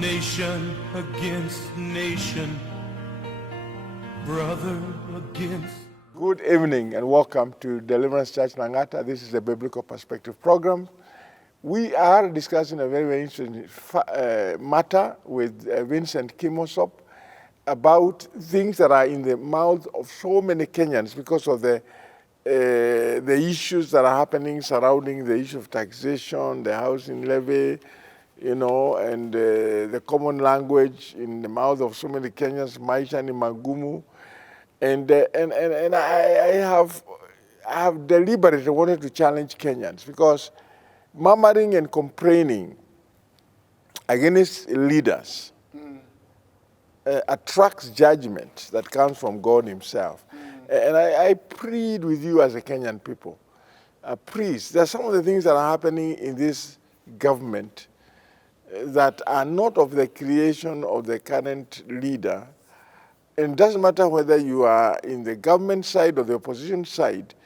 Nation against nation, brother against. Good evening and welcome to Deliverance Church Langata. This is the Biblical Perspective program. We are discussing a very interesting matter with Vincent Kimosop about things that are in the mouth of so many Kenyans because of the issues that are happening surrounding the issue of taxation, the housing levy, and the common language in the mouth of so many Kenyans, maisha ni magumu. And I have deliberately wanted to challenge Kenyans because murmuring and complaining against leaders attracts judgment that comes from God himself. And I plead with you as a Kenyan people, please, there are some of the things that are happening in this government that are not of the creation of the current leader. And it doesn't matter whether you are in the government side or the opposition side.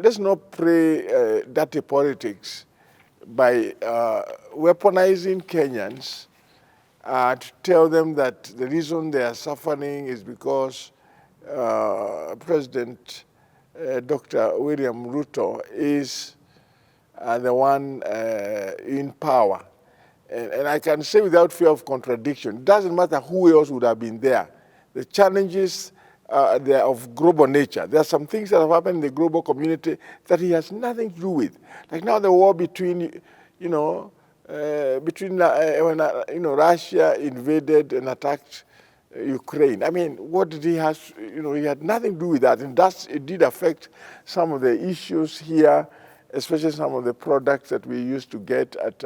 Let's not play dirty politics by weaponizing Kenyans to tell them that the reason they are suffering is because President Dr. William Ruto is the one in power. And I can say without fear of contradiction, it doesn't matter who else would have been there. The challenges they are of global nature. There are some things that have happened in the global community that he has nothing to do with. Like now the war between, when Russia invaded and attacked Ukraine. I mean, what did he have? He had nothing to do with that. And it did affect some of the issues here, especially some of the products that we used to get at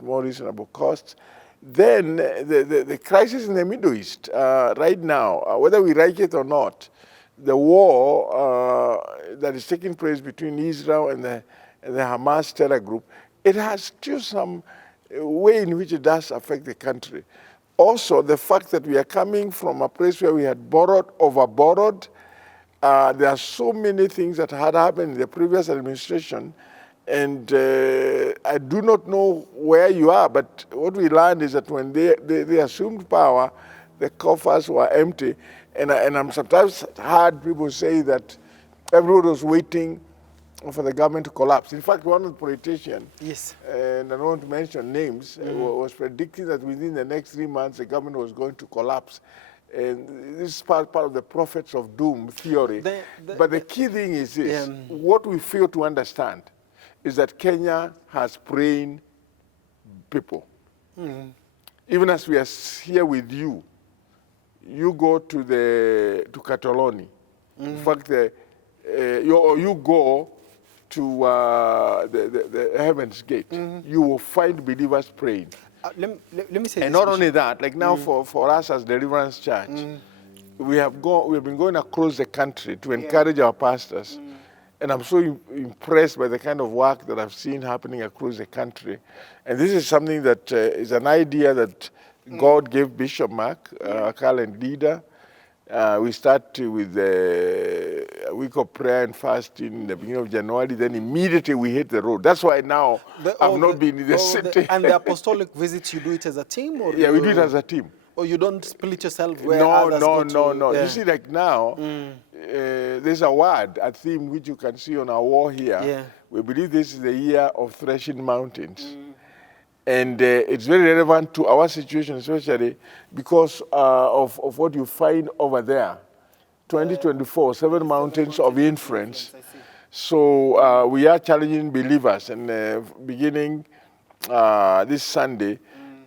more reasonable costs. Then the crisis in the Middle East, right now, whether we like it or not, the war that is taking place between Israel and the Hamas terror group, it has still some way in which it does affect the country. Also, the fact that we are coming from a place where we had over-borrowed, there are so many things that had happened in the previous administration. And I do not know where you are, but what we learned is that when they assumed power, the coffers were empty. And I'm sometimes heard people say that everyone was waiting for the government to collapse. In fact, one of the politicians, yes, and I don't want to mention names, was predicting that within the next 3 months, the government was going to collapse. And this is part of the prophets of doom theory. But the key thing is this, what we fail to understand is that Kenya has praying people. Even as we are here with you, you go to Catalonia. In fact, you go to the Heaven's Gate. You will find believers praying. Let me say and this, not only that, like now for us as Deliverance Church, we have been going across the country to encourage our pastors. And I'm so impressed by the kind of work that I've seen happening across the country. And this is something that is an idea that God gave Bishop Mark, our current leader. We start with a week of prayer and fasting in the beginning of January. Then immediately we hit the road. That's why now I've not been in the city. And the apostolic visits, you do it as a team? Or yeah, we do it as a team. Or you don't split yourself where others go to? No. You see, like now, there's a word, a theme which you can see on our wall here. Yeah. We believe this is the year of threshing mountains. And it's very relevant to our situation, especially because of what you find over there. 2024, seven mountains of influence. So we are challenging believers, and beginning this Sunday,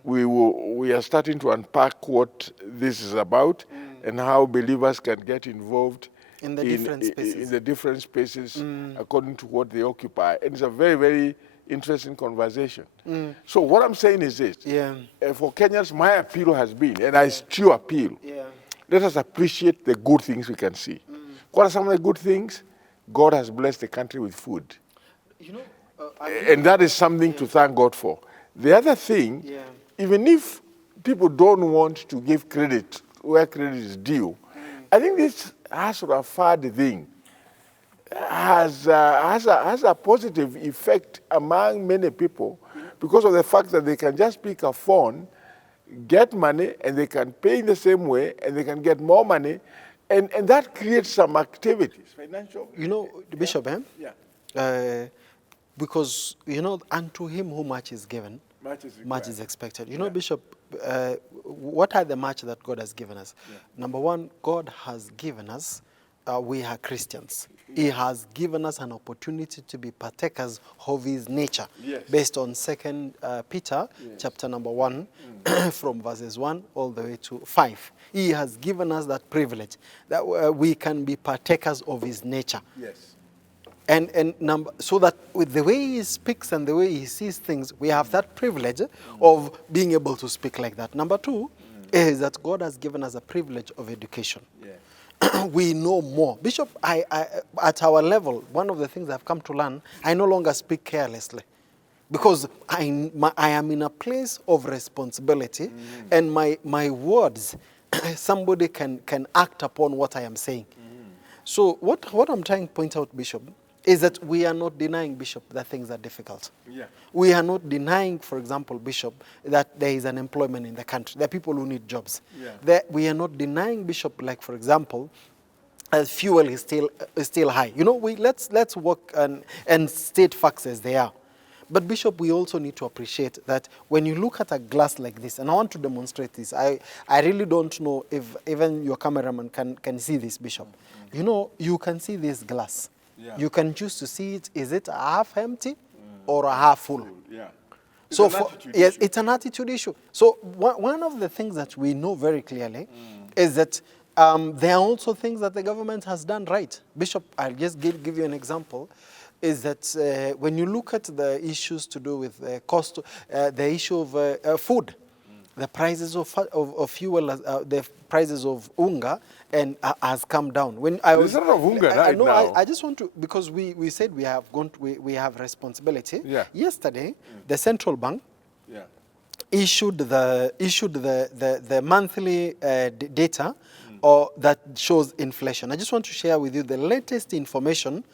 we are starting to unpack what this is about and how believers can get involved in the different spaces, in the different spaces according to what they occupy. And it's a very, very interesting conversation. So what I'm saying is this. For Kenyans, my appeal has been, and I still appeal, let us appreciate the good things we can see. What are some of the good things? God has blessed the country with food. And that is something to thank God for. The other thing, even if people don't want to give credit where credit is due, I think this has a fad thing has a positive effect among many people because of the fact that they can just pick a phone, get money and they can pay in the same way and they can get more money, and that creates some activities, financial. You know, Bishop, Yeah. Because, unto him who much is given, much is expected. You know, Bishop, what are the much that God has given us? Yeah. Number one, God has given us, we are Christians. He has given us an opportunity to be partakers of his nature. Yes. Based on 2 Peter chapter number 1, from verses 1 all the way to 5. He has given us that privilege that we can be partakers of his nature. Yes. So that with the way he speaks and the way he sees things, we have that privilege of being able to speak like that. Number two is that God has given us a privilege of education. Yeah. We know more. Bishop, I, at our level, one of the things I've come to learn, I no longer speak carelessly. Because I am in a place of responsibility, and my words, somebody can act upon what I am saying. So what I'm trying to point out, Bishop, is that we are not denying, Bishop, that things are difficult. Yeah. We are not denying, for example, Bishop, that there is unemployment in the country. There are people who need jobs. Yeah. We are not denying, Bishop, like, for example, fuel is still high. You know, let's work and state facts as they are. But Bishop, we also need to appreciate that when you look at a glass like this, and I want to demonstrate this. I really don't know if even your cameraman can see this, Bishop. You know, you can see this glass. Yeah. You can choose to see it. Is it a half empty or a half full? Yeah. So It's an attitude yes, issue. it's an attitude issue. So one of the things that we know very clearly is that there are also things that the government has done right. Bishop, I'll just give you an example, is that when you look at the issues to do with cost, the issue of food, the prices of fuel, the prices of unga, and has come down. When I There's a lot of unga right know, now. I just want to, because we said we have responsibility. Yeah. Yesterday, the central bank Yeah. issued the monthly data that shows inflation. I just want to share with you the latest information,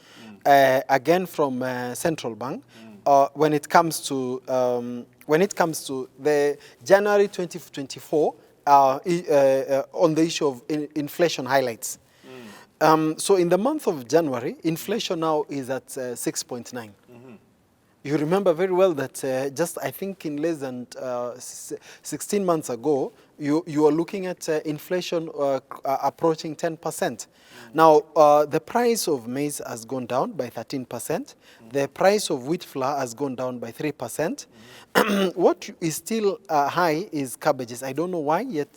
again from central bank, when it comes to the January 2024 on the issue of inflation highlights. So in the month of January, inflation now is at 6.9. You remember very well that just, I think, in less than 16 months ago, you were looking at inflation approaching 10%. Now, the price of maize has gone down by 13%. The price of wheat flour has gone down by 3%. What is still high is cabbages. I don't know why, yet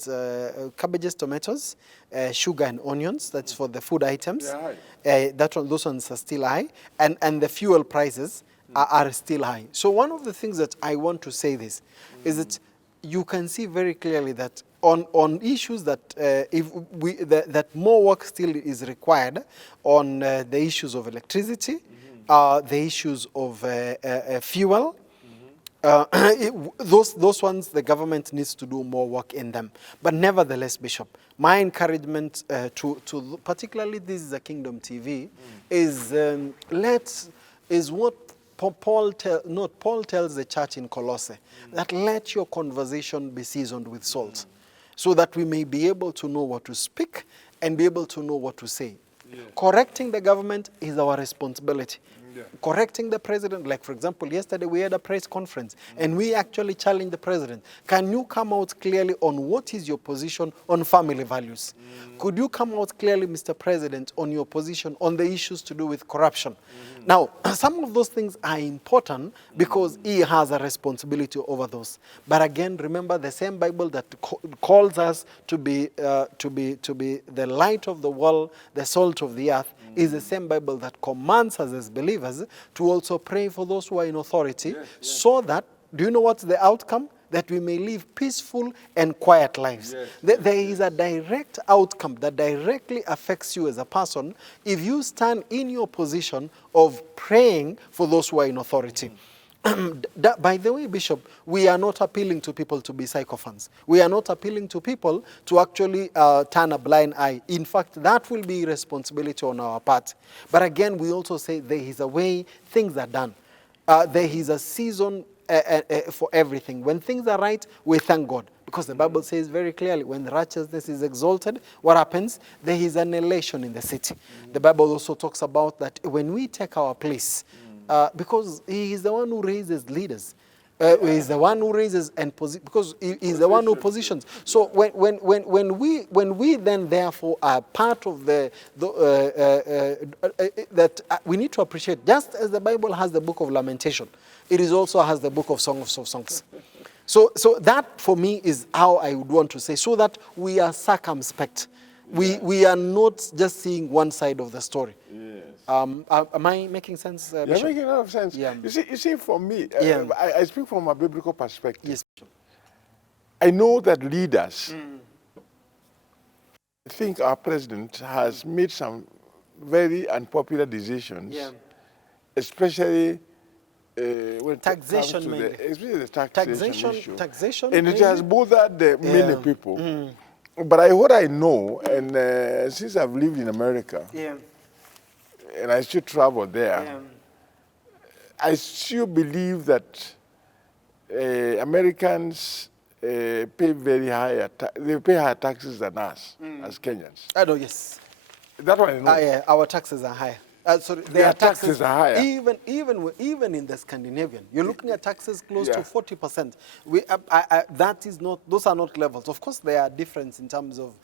cabbages, tomatoes, sugar and onions, that's for the food items. Those ones are still high. And the fuel prices are still high. So one of the things that I want to say this is that you can see very clearly that on issues that that more work still is required on the issues of electricity, the issues of fuel. Those ones, the government needs to do more work in them. But nevertheless, Bishop, my encouragement to particularly this is a Kingdom TV is what Paul tells the church in Colossae, that let your conversation be seasoned with salt, so that we may be able to know what to speak and be able to know what to say. Correcting the government is our responsibility. Correcting the president, like for example, yesterday we had a press conference and we actually challenged the president. Can you come out clearly on what is your position on family values? Could you come out clearly, Mr. President, on your position on the issues to do with corruption? Now, some of those things are important because he has a responsibility over those. But again, remember the same Bible that calls us to be the light of the world, the salt of the earth, is the same Bible that commands us as believers to also pray for those who are in authority, so that, do you know what's the outcome? That we may live peaceful and quiet lives. There is a direct outcome that directly affects you as a person if you stand in your position of praying for those who are in authority. By the way, Bishop, we are not appealing to people to be sycophants. We are not appealing to people to actually turn a blind eye. In fact, that will be responsibility on our part. But again, we also say there is a way things are done. There is a season for everything. When things are right, we thank God. Because the Bible says very clearly, when righteousness is exalted, what happens? There is an elation in the city. The Bible also talks about that when we take our place, because he is the one who raises leaders. He is the one who raises and because he is the one who positions. So when we then therefore are part of that we need to appreciate, just as the Bible has the book of lamentation, it is also has the book of Songs of Songs. So that for me is how I would want to say, so that we are circumspect. We are not just seeing one side of the story. Yes. Am I making sense, You're Bishop? making a lot of sense. Yeah. You see, for me, Yeah. I speak from a biblical perspective. Yes, Bishop. I know that leaders, I think our president has made some very unpopular decisions, Yeah. especially when Taxation it comes to mainly. especially the taxation issue. Taxation And it mainly? has bothered many Yeah. people. But what I know, and since I've lived in America, Yeah. and I still travel there, Yeah. I still believe that Americans pay very high, they pay higher taxes than us as Kenyans. I know, yes. That one I know. Yeah, our taxes are higher. Sorry, Their taxes are higher. Even in the Scandinavian, you're looking at taxes close to Yeah. 40%. That is not; those are not levels. Of course, there are differences in terms of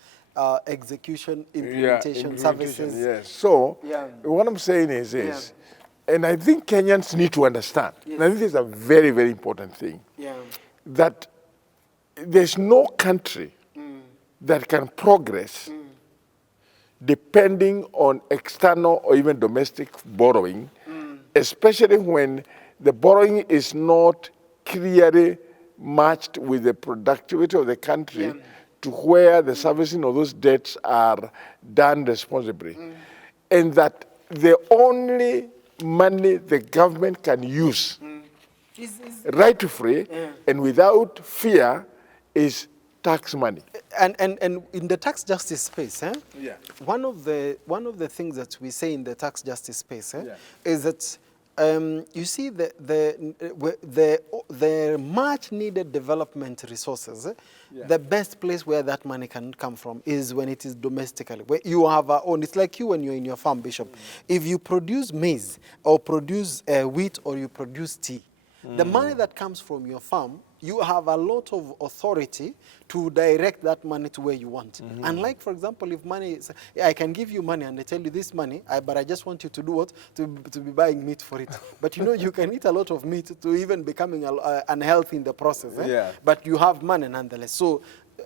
execution, implementation, services. Yes. So Yeah. what I'm saying is this, and I think Kenyans need to understand, and I think this is a very, very important thing, Yeah. that there's no country that can progress depending on external or even domestic borrowing, especially when the borrowing is not clearly matched with the productivity of the country to where the servicing of those debts are done responsibly. And that the only money the government can use right to free and without fear is tax money. And in the tax justice space, Yeah. one of the things that we say in the tax justice space Yeah. is that you see the much needed development resources. The best place where that money can come from is when it is domestically, where you have our own. It's like you when you're in your farm, Bishop. If you produce maize or produce wheat or you produce tea, the money that comes from your farm, you have a lot of authority to direct that money to where you want. Unlike, for example, if money is, I can give you money and I tell you this money, but I just want you to do what? To be buying meat for it. But you know, you can eat a lot of meat to even becoming unhealthy in the process. Yeah. But you have money nonetheless. So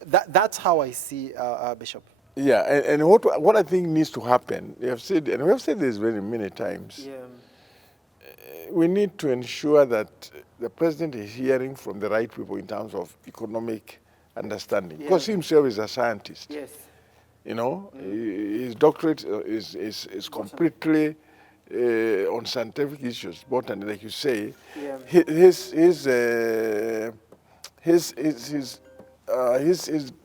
that's how I see Bishop. Yeah, and what I think needs to happen, we have said this very many times, we need to ensure that the president is hearing from the right people in terms of economic understanding. Because he himself is a scientist. Yes. You know, his doctorate is completely on scientific issues, botany, like you say. Yeah. His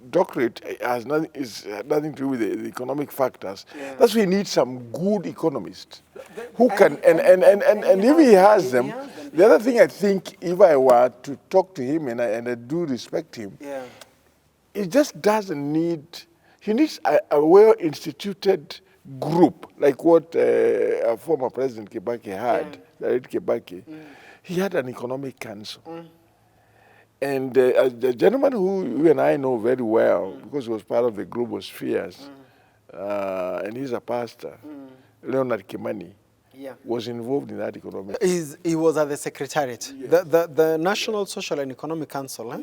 doctorate has nothing to do with the economic factors. That's why he needs some good economists who can, and if he has them, the other thing I think, if I were to talk to him, and I do respect him, he just doesn't need, he needs a well-instituted group, like what our former President Kibaki had, David Kibaki. He had an economic council. And the gentleman who you and I know very well, because he was part of the Global Spheres, and he's a pastor, Leonard Kimani, was involved in that economic. He was at the Secretariat, the National Social and Economic Council.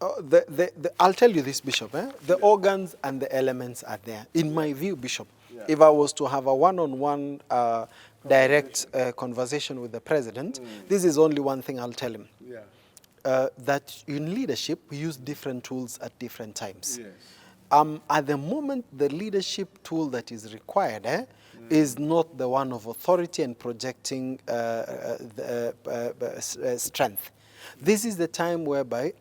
I'll tell you this, Bishop. The organs and the elements are there. In my view, Bishop, if I was to have a one-on-one direct conversation with the president, this is only one thing I'll tell him. That in leadership, we use different tools at different times. At the moment, the leadership tool that is required is not the one of authority and projecting strength. This is the time whereby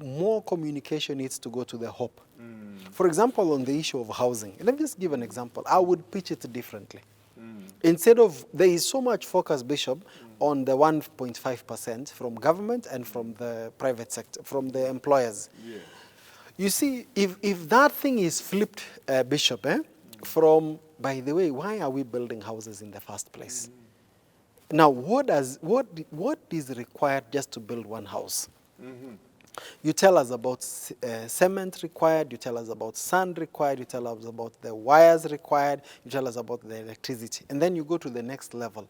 more communication needs to go to the hope. For example, on the issue of housing, let me just give an example. I would pitch it differently. Instead of, there is so much focus, Bishop, on the 1.5% from government and from the private sector, from the employers. Yes. You see, if that thing is flipped, Bishop, from, by the way, why are we building houses in the first place? Now, what is required just to build one house? You tell us about cement required, you tell us about sand required, you tell us about the wires required, you tell us about the electricity. And then you go to the next level.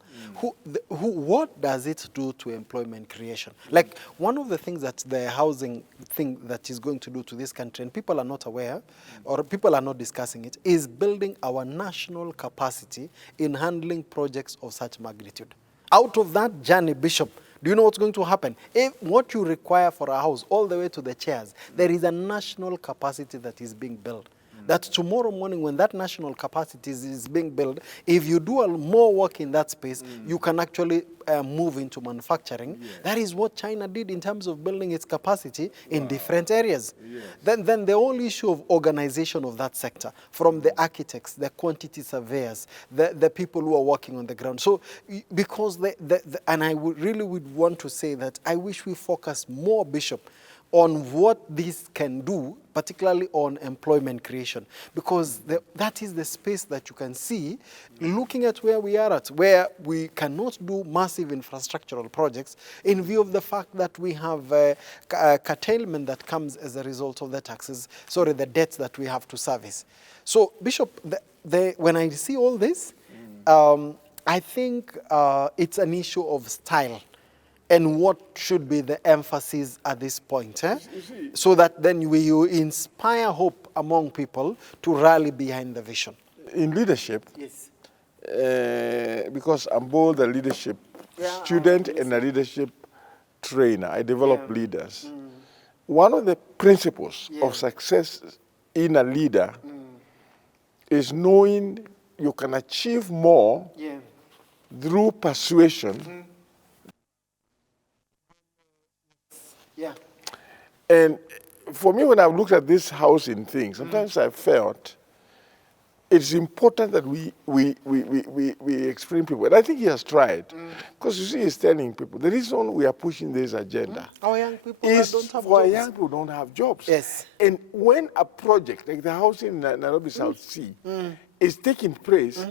What does it do to employment creation? Like, one of the things that the housing thing that is going to do to this country, and people are not aware, or people are not discussing it, is building our national capacity in handling projects of such magnitude. Out of that journey, Bishop, do you know what's going to happen? If what you require for a house, all the way to the chairs, there is a national capacity that is being built. That tomorrow morning, when that national capacity is being built, if you do more work in that space, you can actually move into manufacturing. Yes. That is what China did in terms of building its capacity in different areas. Yes. Then the whole issue of organization of that sector, from the architects, the quantity surveyors, the people who are working on the ground. So, because and I really would want to say that I wish we focus more, Bishop, on what this can do, particularly on employment creation, because that is the space that you can see, looking at where we are at, where we cannot do massive infrastructural projects in view of the fact that we have a curtailment that comes as a result of the debts that we have to service. So, Bishop, when I see all this, I think it's an issue of style. And what should be the emphasis at this point, so that then you inspire hope among people to rally behind the vision. In leadership, yes, because I'm both a leadership student and a leadership trainer, I develop leaders. One of the principles of success in a leader is knowing you can achieve more through persuasion. Yeah. And for me, when I've looked at this housing thing, sometimes I felt it's important that we explain people. And I think he has tried. Because you see, he's telling people, the reason we are pushing this agenda our young people is don't have for jobs. young people don't have jobs. Yes. And when a project like the housing in Nairobi South Sea is taking place,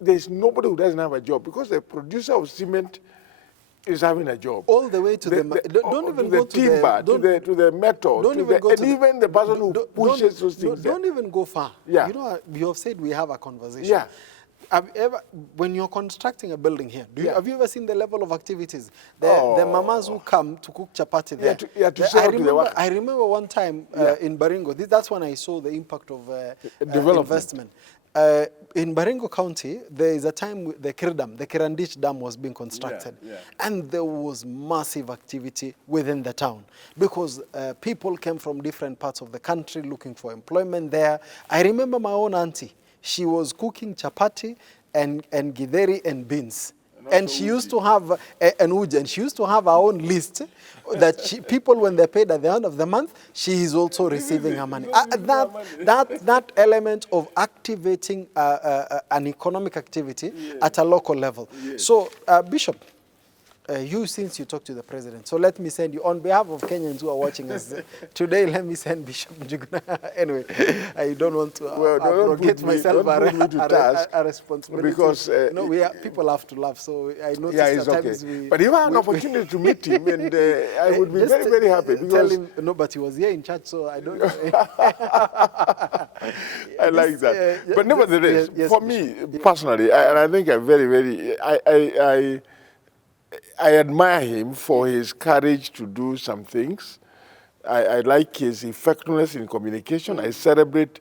there's nobody who doesn't have a job, because the producer of cement is having a job. All the way to don't even go to timber, to the metal, don't even go to even the person who pushes those things. Don't even go far. Yeah. You know, you have said we have a conversation. Yeah. Have you ever, when you're constructing a building here, have you ever seen the level of activities? The mamas who come to cook chapati there. I remember one time in Baringo, that's when I saw the impact of investment. In Baringo County, there is a time the Kirandich Dam was being constructed. And there was massive activity within the town, because people came from different parts of the country looking for employment there. I remember my own auntie. She was cooking chapati and githeri and beans. And she used to have an uji, and she used to have her own list that people, when they paid at the end of the month, she is also receiving her money. That element of activating an economic activity at a local level. So, Bishop, you, since you talked to the president, so let me send you, on behalf of Kenyans who are watching us today, let me send Bishop Njuguna. Anyway, I don't want to abrogate myself a responsibility. Because no, people have to laugh, so I noticed it's okay. But if I had an opportunity to meet him, and I would be very, very happy. Because tell him, no, but he was here in church, so I don't know. I like that. But nevertheless, for me, personally, and I think I'm very, very, I admire him for his courage to do some things. I like his effectiveness in communication. I celebrate,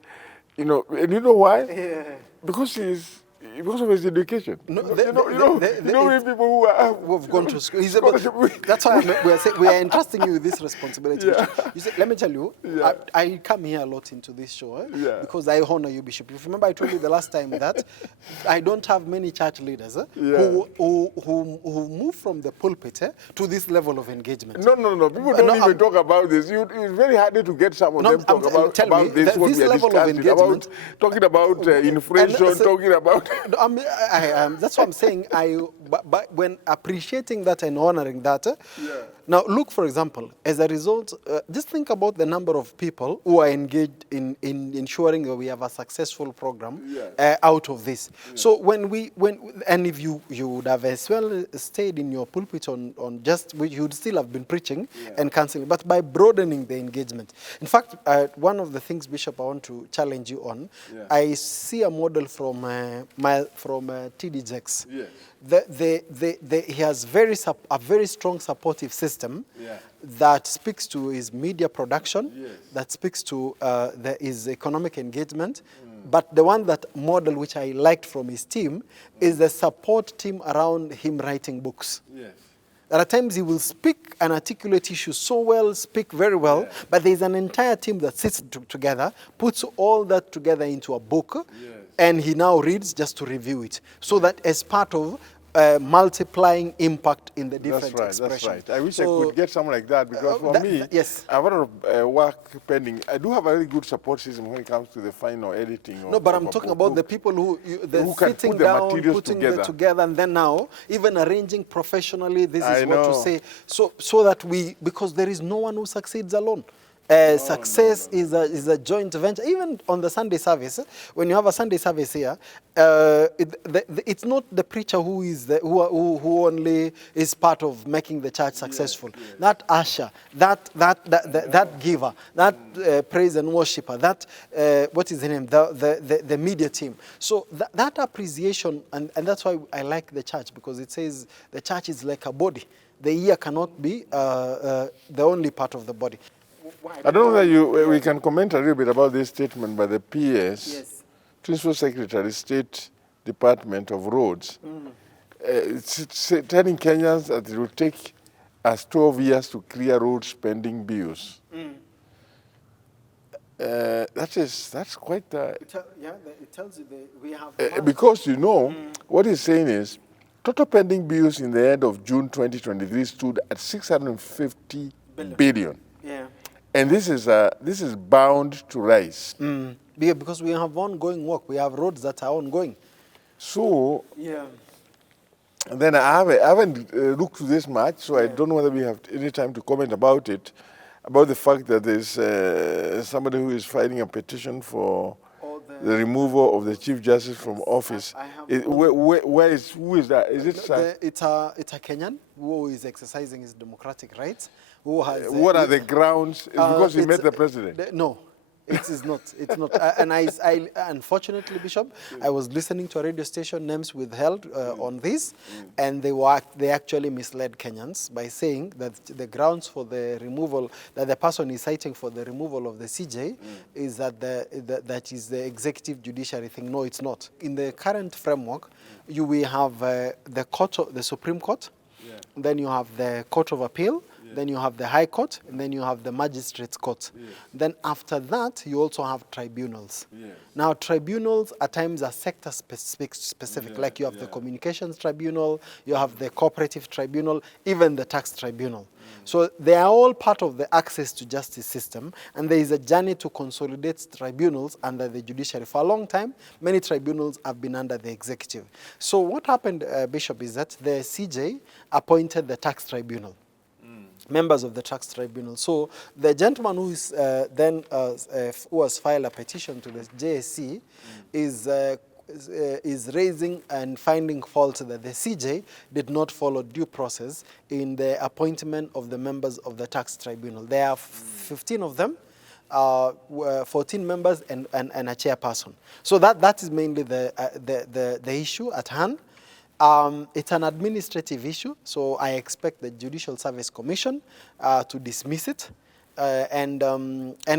and you know why? Because of his education. No, people who have gone to school. That's why we are entrusting you with this responsibility. You see, let me tell you, I come here a lot into this show because I honor you, Bishop. If you remember, I told you the last time that I don't have many church leaders who move from the pulpit to this level of engagement. No. People don't even talk about this. It's very hard to get some of them talk about this. This level of engagement, talking about inflation, talking about No, that's what I'm saying. But when appreciating that and honoring that, now look, for example, as a result, just think about the number of people who are engaged in ensuring that we have a successful program out of this. So and if you would have as well stayed in your pulpit on just, you would still have been preaching and counseling, but by broadening the engagement. In fact, one of the things, Bishop, I want to challenge you on, I see a model from TD Jakes. He has a very strong supportive system that speaks to his media production, that speaks to his economic engagement. But the one that model which I liked from his team is the support team around him writing books. There are times he will speak and articulate issues so well, speak very well, but there's an entire team that sits together, puts all that together into a book, and he now reads just to review it. So that as part of multiplying impact in the different expressions. That's right. I wish I could get someone like that, because for me, I have a lot of work pending. I do have a very good support system when it comes to the final editing. No, but I'm talking about the people who can sitting put down, putting it together, and then now even arranging professionally. This is what to say, so that because there is no one who succeeds alone. Success is a joint venture. Even on the Sunday service, when you have a Sunday service here, it's not the preacher who who only is part of making the church successful. That usher, that giver, that praise and worshiper, that what is the name? The media team. So that appreciation, and that's why I like the church, because it says the church is like a body. The ear cannot be the only part of the body. I don't know that we can comment a little bit about this statement by the PS, Principal Secretary, State Department of Roads. It's telling Kenyans that it will take us 12 years to clear roads pending bills. That's quite... it tells you we have... because, what he's saying is, total pending bills in the end of June 2023 stood at 650 billion. And this is bound to rise. Because we have ongoing work. We have roads that are ongoing. So, and then I haven't looked through this much, so I don't know whether we have any time to comment about it, about the fact that there's somebody who is filing a petition for the removal of the Chief Justice from office. Who is that? Is it? It's a Kenyan who is exercising his democratic rights. Who has, what are the grounds? It's because he met the president? No, it is not. It's not. And I unfortunately, Bishop, I was listening to a radio station, names withheld on this, and they actually misled Kenyans by saying that the grounds for the removal, that the person is citing for the removal of the CJ, is that that is the executive judiciary thing. No, it's not. In the current framework, we have the Supreme Court, then you have the Court of Appeal. Then you have the High Court, and then you have the Magistrates Court. Then after that, you also have tribunals. Now, tribunals at times are sector specific, like you have the Communications Tribunal, you have the Cooperative Tribunal, even the Tax Tribunal. So they are all part of the access to justice system, and there is a journey to consolidate tribunals under the judiciary. For a long time, many tribunals have been under the executive. So what happened, Bishop, is that the CJ appointed the Tax Tribunal. Members of the Tax Tribunal. So the gentleman who is who has filed a petition to the JSC is raising and finding fault that the CJ did not follow due process in the appointment of the members of the Tax Tribunal. There are 15 of them, 14 members and a chairperson. So that is mainly the issue at hand. It's an administrative issue, so I expect the Judicial Service Commission to dismiss it, and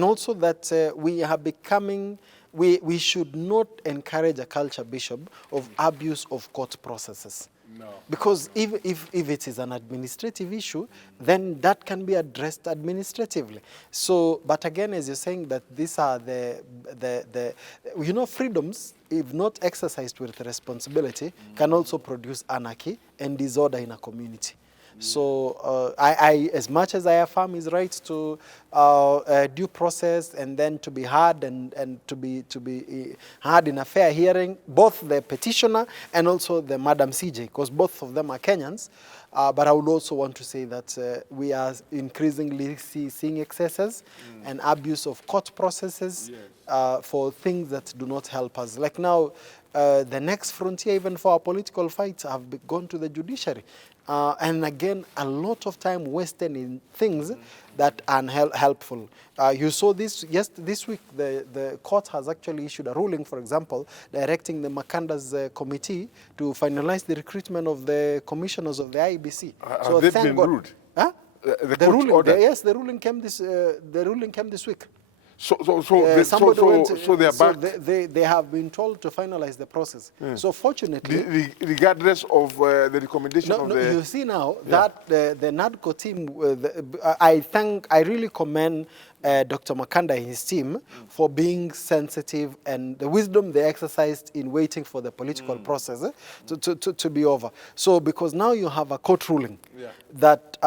also that we are becoming. We should not encourage a culture, Bishop, of abuse of court processes. No. Because if it is an administrative issue, then that can be addressed administratively. So, but again, as you're saying, that these are the freedoms, if not exercised with responsibility, can also produce anarchy and disorder in a community. So as much as I affirm his right to due process and then to be heard and to be heard in a fair hearing, both the petitioner and also the Madam CJ, because both of them are Kenyans. But I would also want to say that we are increasingly seeing excesses and abuse of court processes for things that do not help us. Like now, the next frontier even for our political fights have gone to the judiciary. And again, a lot of time wasted in things that are unhelpful. You saw this this week, the court has actually issued a ruling, for example, directing the Makandas committee to finalize the recruitment of the commissioners of the IEBC. So have they been ruled? Huh? The ruling, yes, the ruling came this week. So they are so back. they have been told to finalize the process. So fortunately, Regardless of the recommendation of the... you see now that the NADCO team, I really commend Dr. Makanda and his team for being sensitive and the wisdom they exercised in waiting for the political process to be over. So because now you have a court ruling that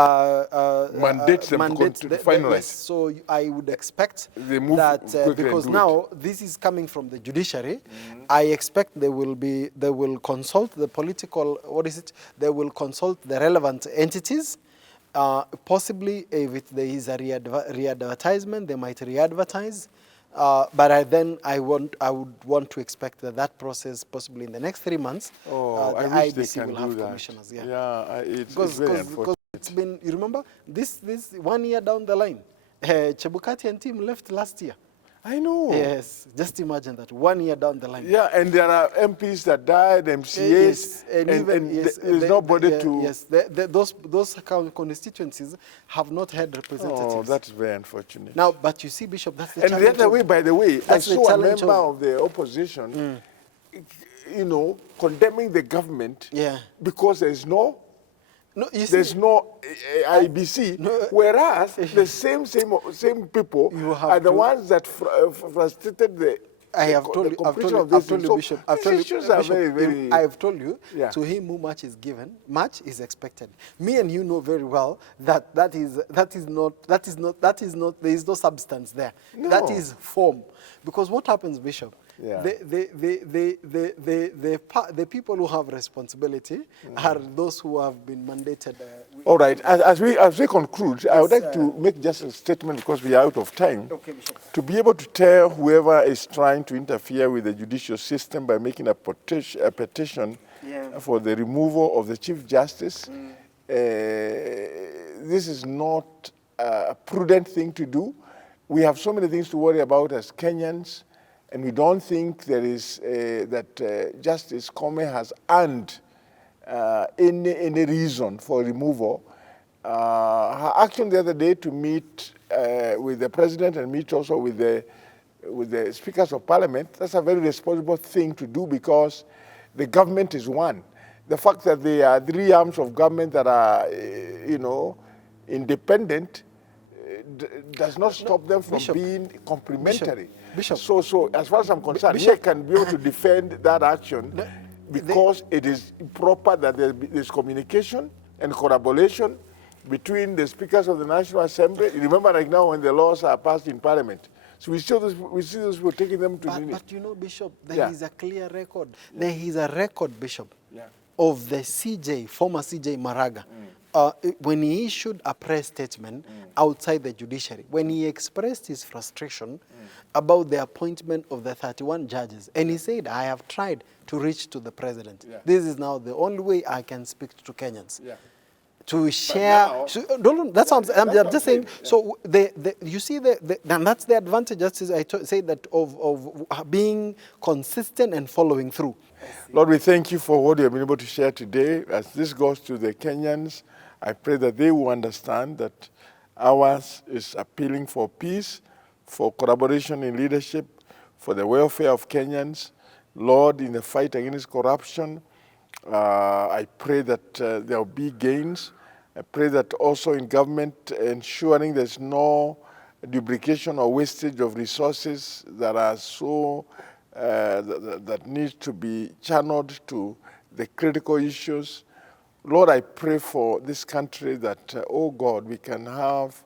mandates them to finalize. Yes, so I would expect They move that quickly because and do now this is coming from the judiciary, I expect they will consult the political, they will consult the relevant entities. Possibly if there is a re-advertisement, they might re-advertise. But I would want to expect that process possibly in the next 3 months. I the wish they IEBC can will do have that. commissioners. It's Because very unfortunate. it's been, you remember, this 1 year down the line, Chebukati and team left last year. I know. Yes, just imagine that 1 year down the line. Yeah, and there are MPs that died, MCAs, there's nobody to... Yes, those constituencies have not had representatives. Oh, that's very unfortunate. Now, but you see, Bishop, that's the And challenge. the other way, by the way, I That's the saw a challenge member of- of the opposition, condemning the government Yeah. because there's no see, no IBC, whereas the same people You have are the to- ones that frustrated the completion of this. I've told you, So Bishop. these issues are very, very... I've told you, Yeah. to him who much is given, much is expected. Me and you know very well that there is no substance there. No. That is form. Because what happens, Bishop? Yeah. The people who have responsibility are those who have been mandated. All right, as we conclude, I would like to make just a statement because we are out of time. Okay, Bishop. To be able to tell whoever is trying to interfere with the judicial system by making a petition for the removal of the Chief Justice, this is not a prudent thing to do. We have so many things to worry about as Kenyans, and we don't think there is that Justice Koome has earned any reason for removal. Her action the other day to meet with the president and meet also with the speakers of parliament, that's a very responsible thing to do because the government is one. The fact that there are 3 arms of government that are, independent does not stop them from Bishop, being complementary. Bishop. So as far as I'm concerned, Bishop. he can be able to defend that action because it is proper that there's communication and collaboration between the speakers of the National Assembly. You remember like now when the laws are passed in Parliament. So we see those people taking them to the... But you know, Bishop, there is a clear record. There is a record, Bishop, Yeah. of the CJ, former CJ Maraga, when he issued a press statement outside the judiciary, when he expressed his frustration about the appointment of the 31 judges, and he said, I have tried to reach to the president. Yeah. This is now the only way I can speak to Kenyans. Yeah. To share, now- that's what I'm just saying. Yeah. So you see, and that's the advantage. Just as I say that of being consistent and following through. Lord, we thank you for what you have been able to share today. As this goes to the Kenyans, I pray that they will understand that ours is appealing for peace, for collaboration in leadership, for the welfare of Kenyans. Lord, in the fight against corruption, I pray that there will be gains. I pray that also in government ensuring there's no duplication or wastage of resources that are so that needs to be channeled to the critical issues. Lord, I pray for this country that, oh God, we can have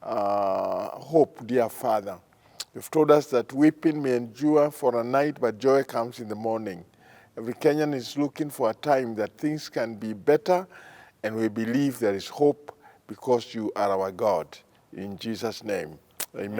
hope, dear Father. You've told us that weeping may endure for a night, but joy comes in the morning. Every Kenyan is looking for a time that things can be better, and we believe there is hope because you are our God. In Jesus' name, amen.